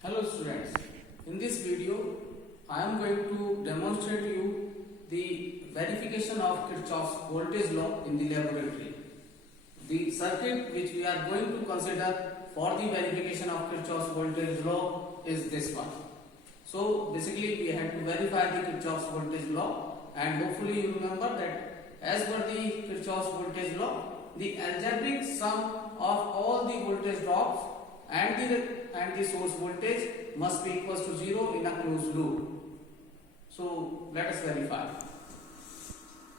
Hello students, in this video I am going to demonstrate you the verification of Kirchhoff's voltage law in the laboratory. The circuit which we are going to consider for the verification of Kirchhoff's voltage law is this one. So basically we have to verify the Kirchhoff's voltage law, and hopefully you remember that as per the Kirchhoff's voltage law, the algebraic sum of all the voltage drops and the source voltage must be equals to 0 in a closed loop. So let us verify.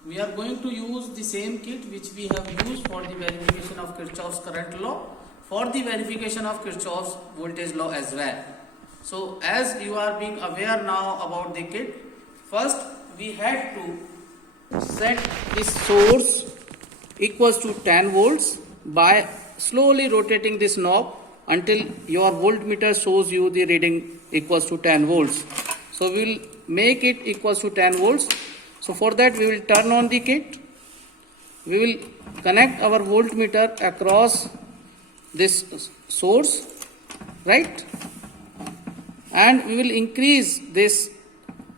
We are going to use the same kit which we have used for the verification of Kirchhoff's current law for the verification of Kirchhoff's voltage law as well. So as you are being aware now about the kit, first we had to set the source equals to 10 volts by slowly rotating this knob until your voltmeter shows you the reading equals to 10 volts. So we will make it equals to 10 volts. So for that we will turn on the kit. We will connect our voltmeter across this source, right? And we will increase this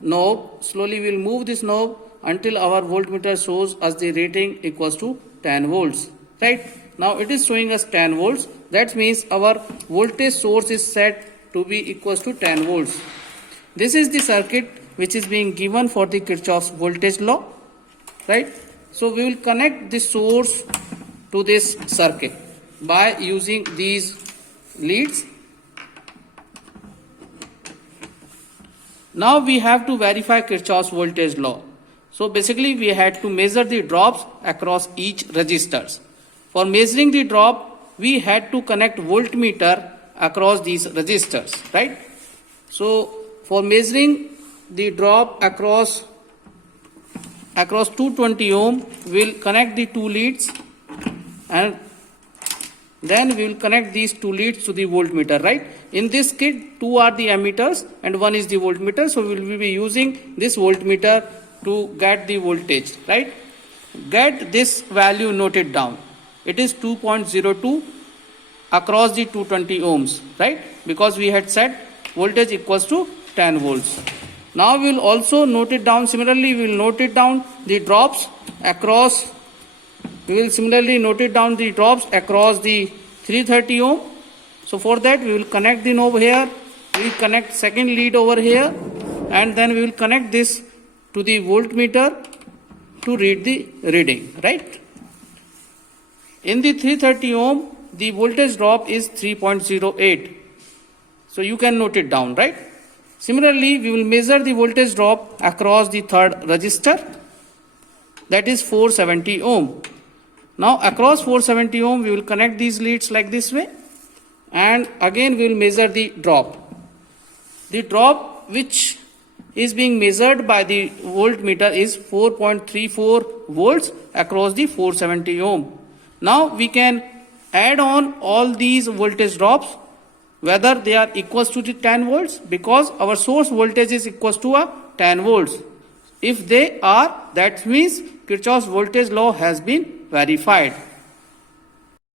knob. Slowly we will move this knob until our voltmeter shows us the rating equals to 10 volts, right? Now it is showing us 10 volts. That means our voltage source is set to be equals to 10 volts. This is the circuit which is being given for the Kirchhoff's voltage law, right? So we will connect the source to this circuit by using these leads. Now we have to verify Kirchhoff's voltage law. So basically we had to measure the drops across each resistors. For measuring the drop, we had to connect voltmeter across these resistors, right? So for measuring the drop across 220 ohm, we will connect the two leads, and then we will connect these two leads to the voltmeter, right? In this kit, two are the ammeters and one is the voltmeter. So we will be using this voltmeter to get the voltage, right? Get this value noted down. It is 2.02 across the 220 ohms, right? Because we had set voltage equals to 10 volts. Now we will also note it down. Similarly, we will note it down the drops across. We will similarly note it down the drops across the 330 ohm. So for that we will connect the knob here. We will connect second lead over here, and then we will connect this to the voltmeter to read the reading, right? In the 330 ohm, the voltage drop is 3.08. So you can note it down, right? Similarly, we will measure the voltage drop across the third resistor, that is 470 ohm. Now across 470 ohm, we will connect these leads like this way, and again we will measure the drop. The drop which is being measured by the voltmeter is 4.34 volts across the 470 ohm. Now we can add on all these voltage drops whether they are equals to the 10 volts, because our source voltage is equals to a 10 volts. If they are, that means Kirchhoff's voltage law has been verified.